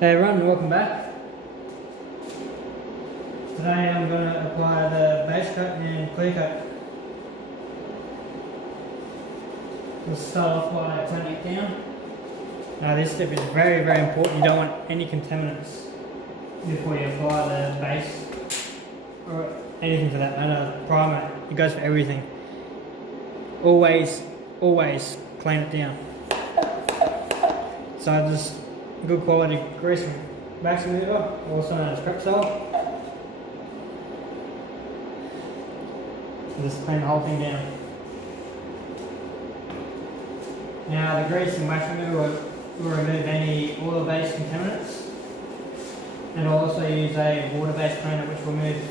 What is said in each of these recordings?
Hey everyone, welcome back. Today I'm going to apply the base coat and clear coat. We'll start off by turning it down. Now this step is very important. You don't want any contaminants before you apply the base or anything for that matter. Primer, it goes for everything. Always clean it down. So just good quality grease wax remover, also known as Crepsol. Just clean the whole thing down. Now the grease and wax remover will remove any oil-based contaminants, and I'll also use a water-based cleaner which will remove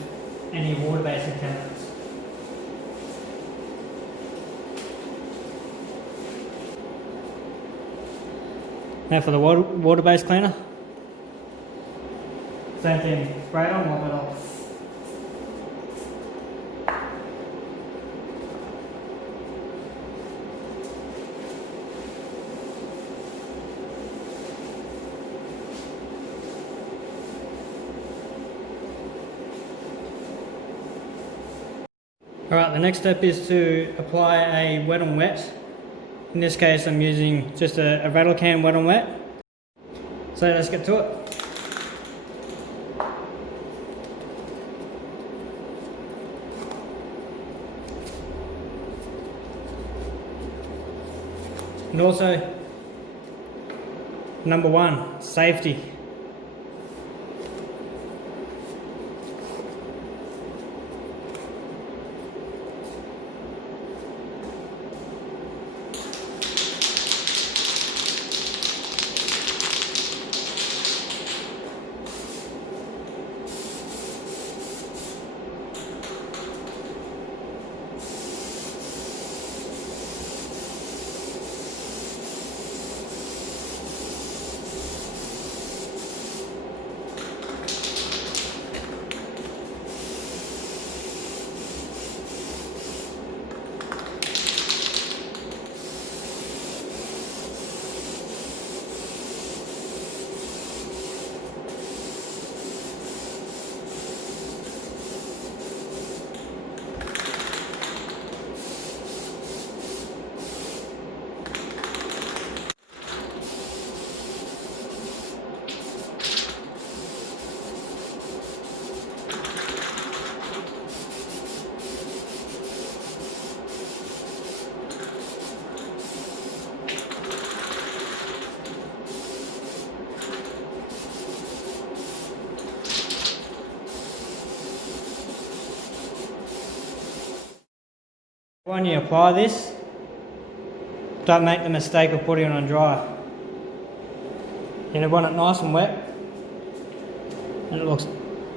any water-based contaminants. Now for the water-based cleaner, same thing, spray it on, mop it off. Alright, the next step is to apply a wet on wet. In this case I'm using just a rattle can wet on wet. So let's get to it. And also, number one, safety. When you apply this, don't make the mistake of putting it on dry. You want it nice and wet, and it looks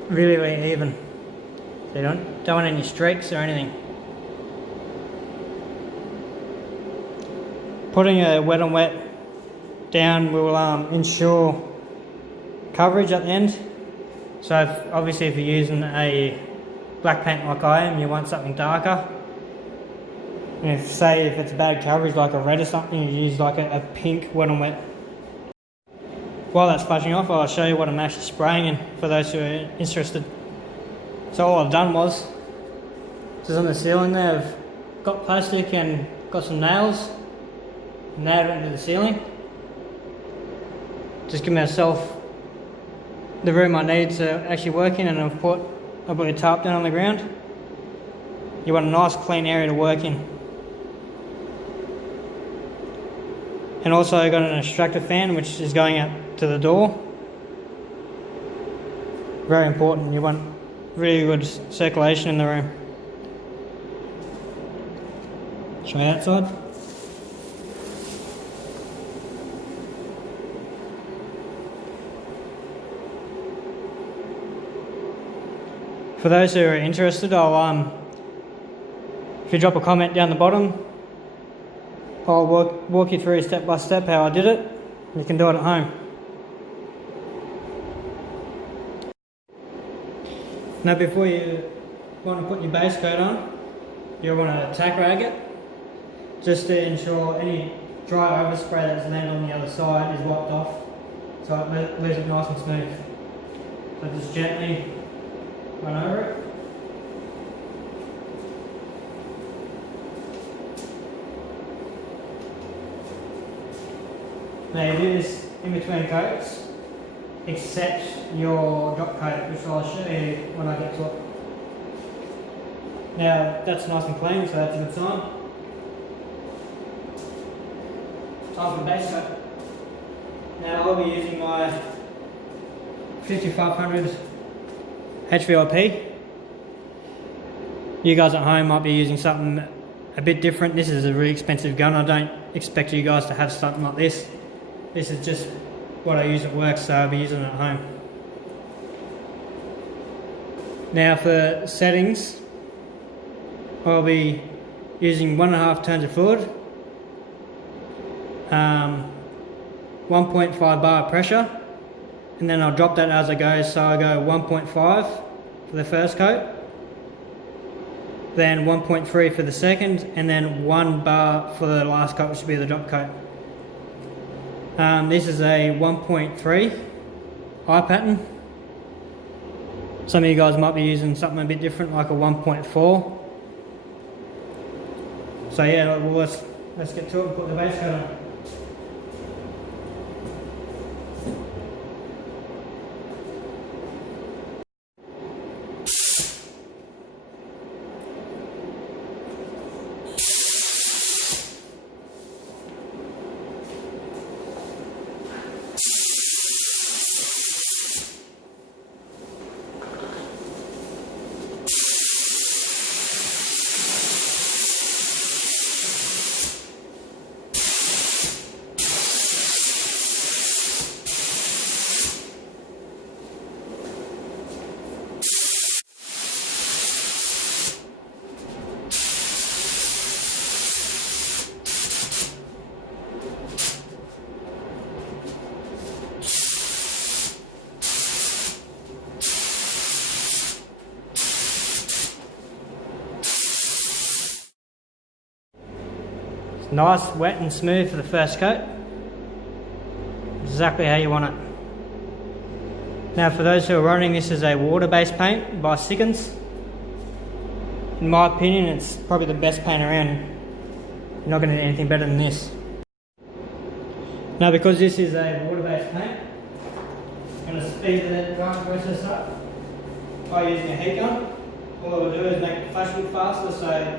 really even. So you don't want any streaks or anything. Putting a wet on wet down will ensure coverage at the end. So obviously if you're using a black paint like I am, you want something darker. And if it's bad coverage like a red or something, you use like a pink wet on wet. While that's flushing off, I'll show you what I'm actually spraying in for those who are interested. So all I've done was, just on the ceiling there, I've got plastic and got some nails, nailed it into the ceiling. Just give myself the room I need to actually work in, and I've put a tarp down on the ground. You want a nice clean area to work in. And also I got an extractor fan which is going out to the door. Very important, you want really good circulation in the room. Show you outside. For those who are interested, if you drop a comment down the bottom, I'll walk you through step by step how I did it. You can do it at home. Now before you want to put your base coat on, you'll want to tack rag it, just to ensure any dry overspray that's landed on the other side is wiped off, so it leaves it nice and smooth. So just gently run over it. Now you do this in between coats, except your drop coat, which I'll show you when I get to it. Now that's nice and clean, so that's a good sign. Time for the base coat. Now I'll be using my 5500 HVIP. You guys at home might be using something a bit different. This is a really expensive gun. I don't expect you guys to have something like this. This is just what I use at work, so I'll be using it at home. Now for settings, I'll be using 1.5 turns of fluid, 1.5 bar pressure, and then I'll drop that as I go, so I go 1.5 for the first coat, then 1.3 for the second, and then 1 bar for the last coat, which will be the drop coat. This is a 1.3 eye pattern. Some of you guys might be using something a bit different, like a 1.4. So yeah, well, let's get to it and put the base coat on. Nice, wet and smooth for the first coat. Exactly how you want it. Now for those who are running, this is a water-based paint by Sickens. In my opinion, it's probably the best paint around. You're not going to get anything better than this. Now because this is a water-based paint, I'm going to speed the drying process up by using a heat gun. All it will do is make it flash a bit faster, so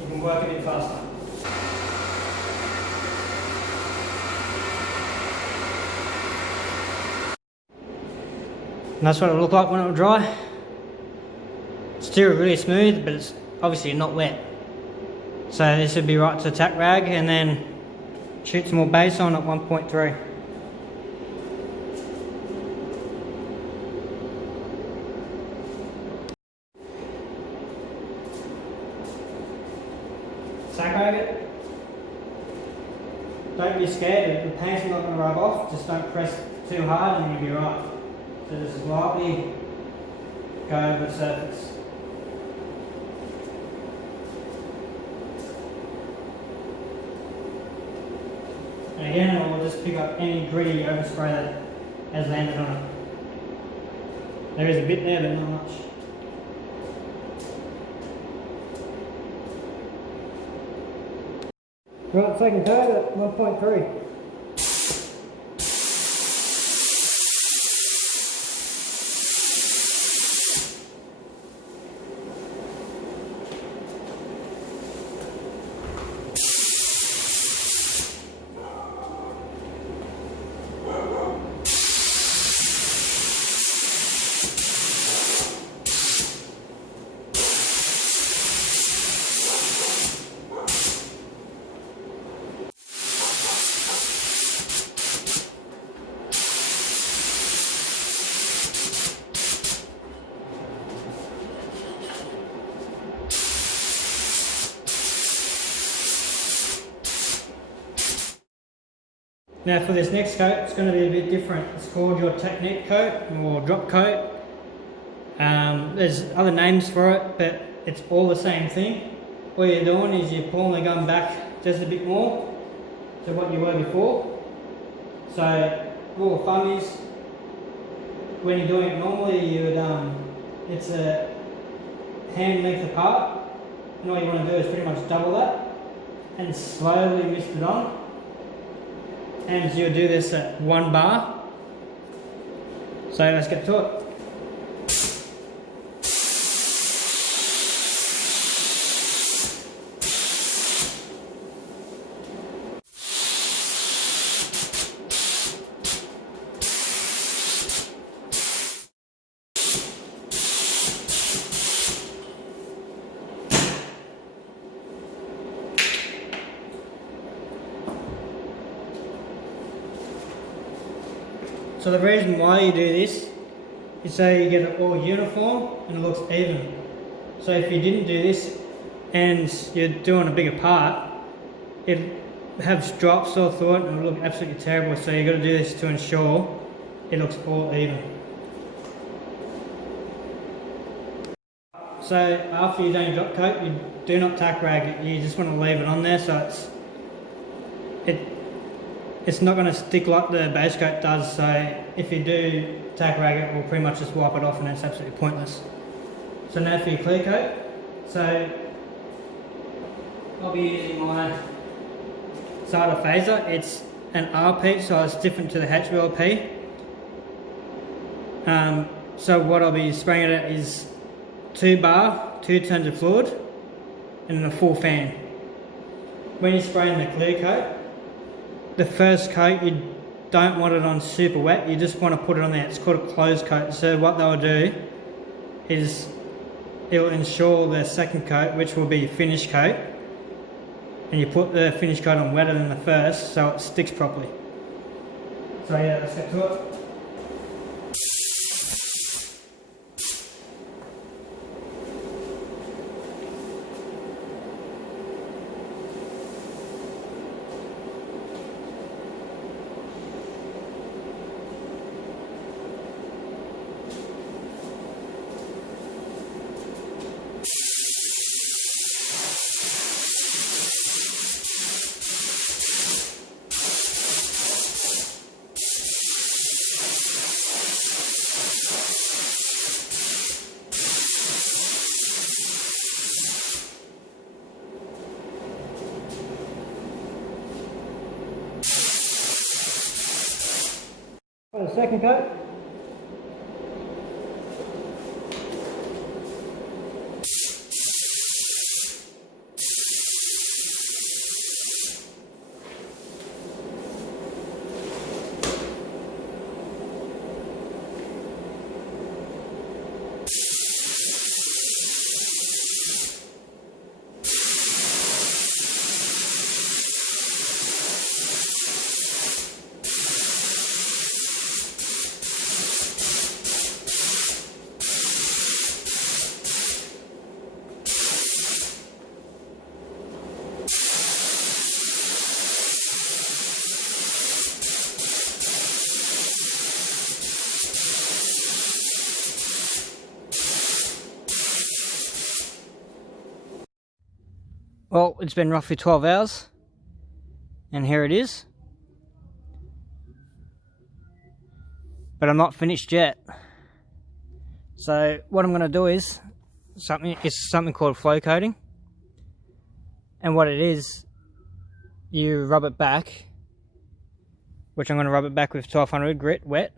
you can work a bit faster. And that's what it will look like when it will dry. It's still really smooth, but it's obviously not wet. So this would be right to tack rag and then shoot some more base on at 1.3. Tack rag it. Don't be scared, the paint's not going to rub off, just don't press too hard and you'll be right. So just lightly go over the surface. And again, we'll just pick up any gritty overspray that has landed on it. There is a bit there, but not much. Right, second coat at 1.3. Now for this next coat, it's going to be a bit different. It's called your technique coat or drop coat. There's other names for it, but it's all the same thing. All you're doing is you're pulling the gun back just a bit more to what you were before. So rule of thumb is, when you're doing it normally, you would it's a hand length apart, and all you want to do is pretty much double that and slowly mist it on. And you'll do this at 1 bar. So let's get to it. So the reason why you do this is so you get it all uniform and it looks even. So if you didn't do this and you're doing a bigger part, it has drops all through it and it will look absolutely terrible. So you've got to do this to ensure it looks all even. So after you've done your drop coat, you do not tack rag it. You just want to leave it on there so it's not going to stick like the base coat does. So if you do tack rag it, we'll pretty much just wipe it off and it's absolutely pointless. So now for your clear coat. So I'll be using my Sarda phaser. It's an RP, so it's different to the HVLP. So what I'll be spraying it at is 2 bar, 2 tons of fluid, and a full fan. When you're spraying the clear coat, the first coat, you don't want it on super wet, you just want to put it on there. It's called a closed coat. So what they'll do is it'll ensure the second coat, which will be finish coat, and you put the finish coat on wetter than the first so it sticks properly. So yeah, let's get to it. For the second coat. Well, it's been roughly 12 hours, and here it is. But I'm not finished yet. So what I'm going to do is something called flow coating. And what it is, you rub it back, which I'm going to rub it back with 1200 grit wet.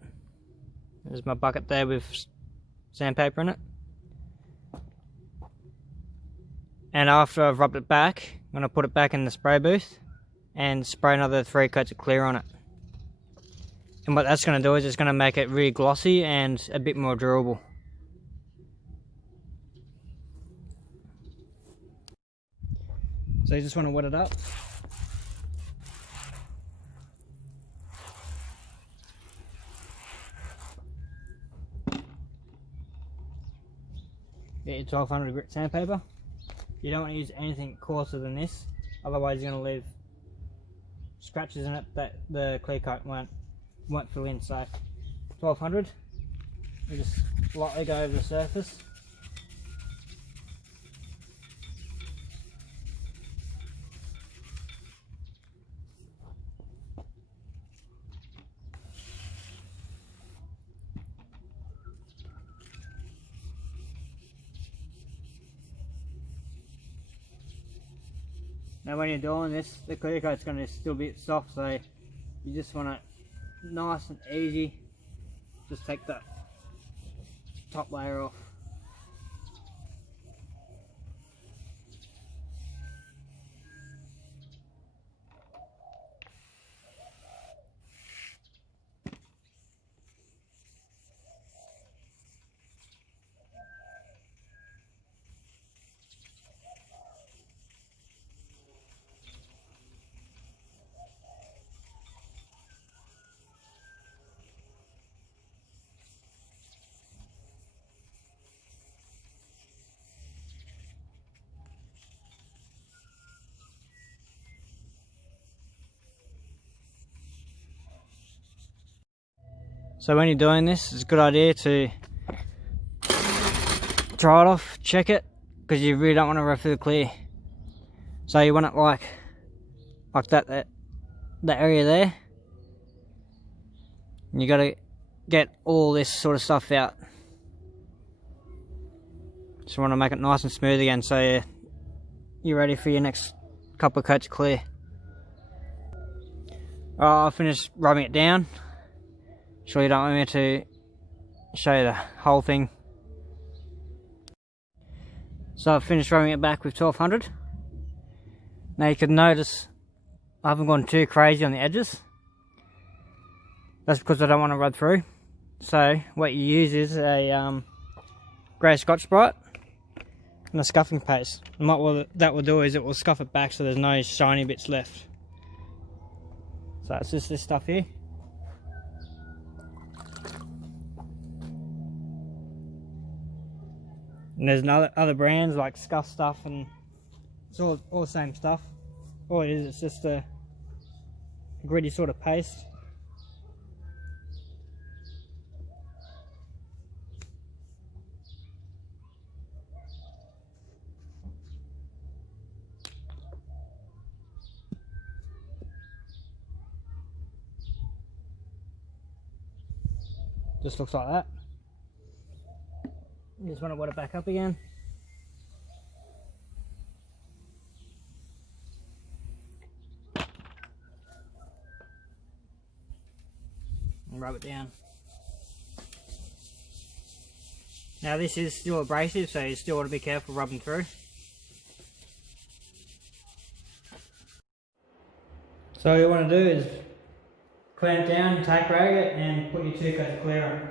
There's my bucket there with sandpaper in it. And after I've rubbed it back, I'm going to put it back in the spray booth and spray another 3 coats of clear on it. And what that's going to do is it's going to make it really glossy and a bit more durable. So you just want to wet it up. Get your 1200 grit sandpaper. You don't want to use anything coarser than this, otherwise you're going to leave scratches in it that the clear coat won't fill in. So 1200, you just lightly go over the surface. Now when you're doing this, the clear coat's going to still be soft, so you just want it nice and easy. Just take that top layer off. So when you're doing this, it's a good idea to dry it off, check it, because you really don't want to rub through the clear. So you want it like that area there. And you got to get all this sort of stuff out. So you want to make it nice and smooth again, so you're ready for your next couple of coats of clear. Alright, I'll finish rubbing it down. Sure you don't want me to show you the whole thing. So I've finished rubbing it back with 1200. Now you can notice I haven't gone too crazy on the edges. That's because I don't want to rub through. So what you use is a grey Scotch-Brite and a scuffing paste. And what that will do is it will scuff it back so there's no shiny bits left. So it's just this stuff here. And there's other brands like Scuff Stuff, and it's all the same stuff. All it is, it's just a gritty sort of paste. Just looks like that. You just want to wet it back up again. And rub it down. Now this is still abrasive, so you still want to be careful rubbing through. So all you want to do is clamp it down, tack rag it, and put your 2 coats of clear on.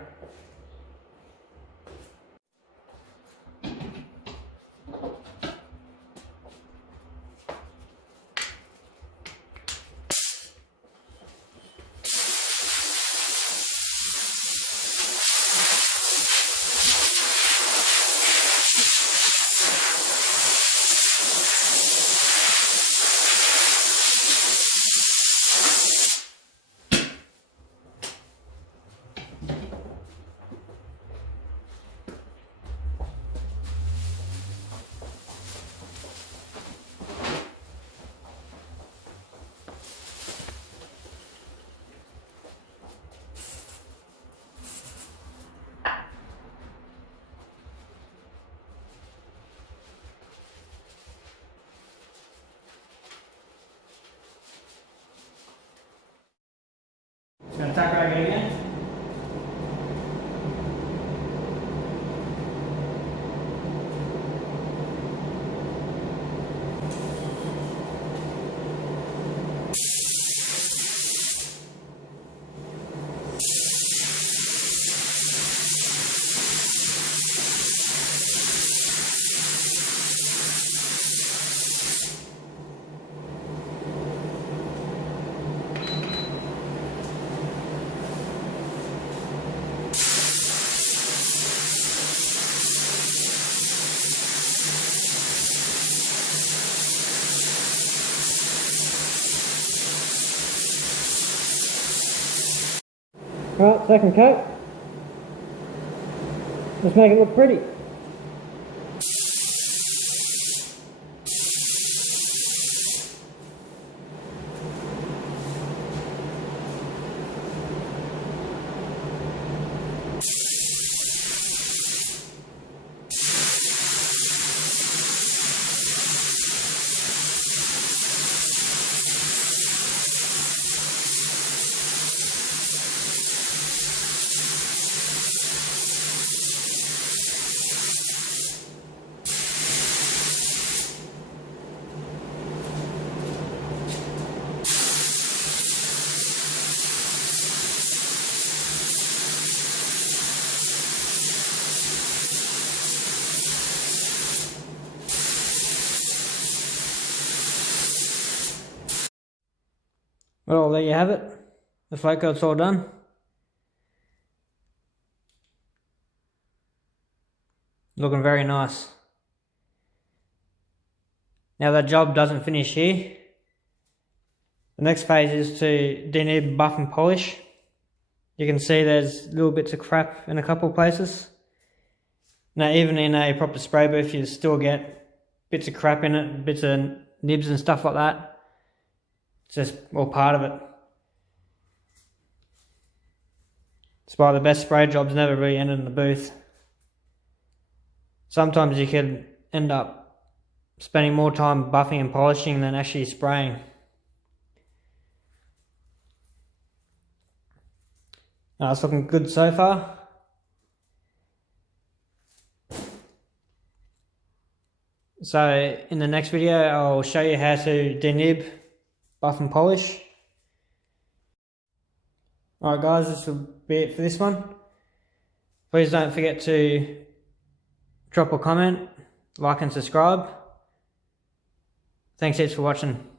Just going to tack rag it again. Right, second coat. Let's make it look pretty. Well, there you have it. The float coat's all done. Looking very nice. Now that job doesn't finish here. The next phase is to denib, buff and polish. You can see there's little bits of crap in a couple of places. Now even in a proper spray booth you still get bits of crap in it, bits of nibs and stuff like that. It's just all part of it. That's why the best spray jobs never really end in the booth. Sometimes you could end up spending more time buffing and polishing than actually spraying. It's looking good so far. So in the next video I'll show you how to denib, buff and polish. Alright guys, this will be it for this one. Please don't forget to drop a comment, like and subscribe. Thanks heaps for watching.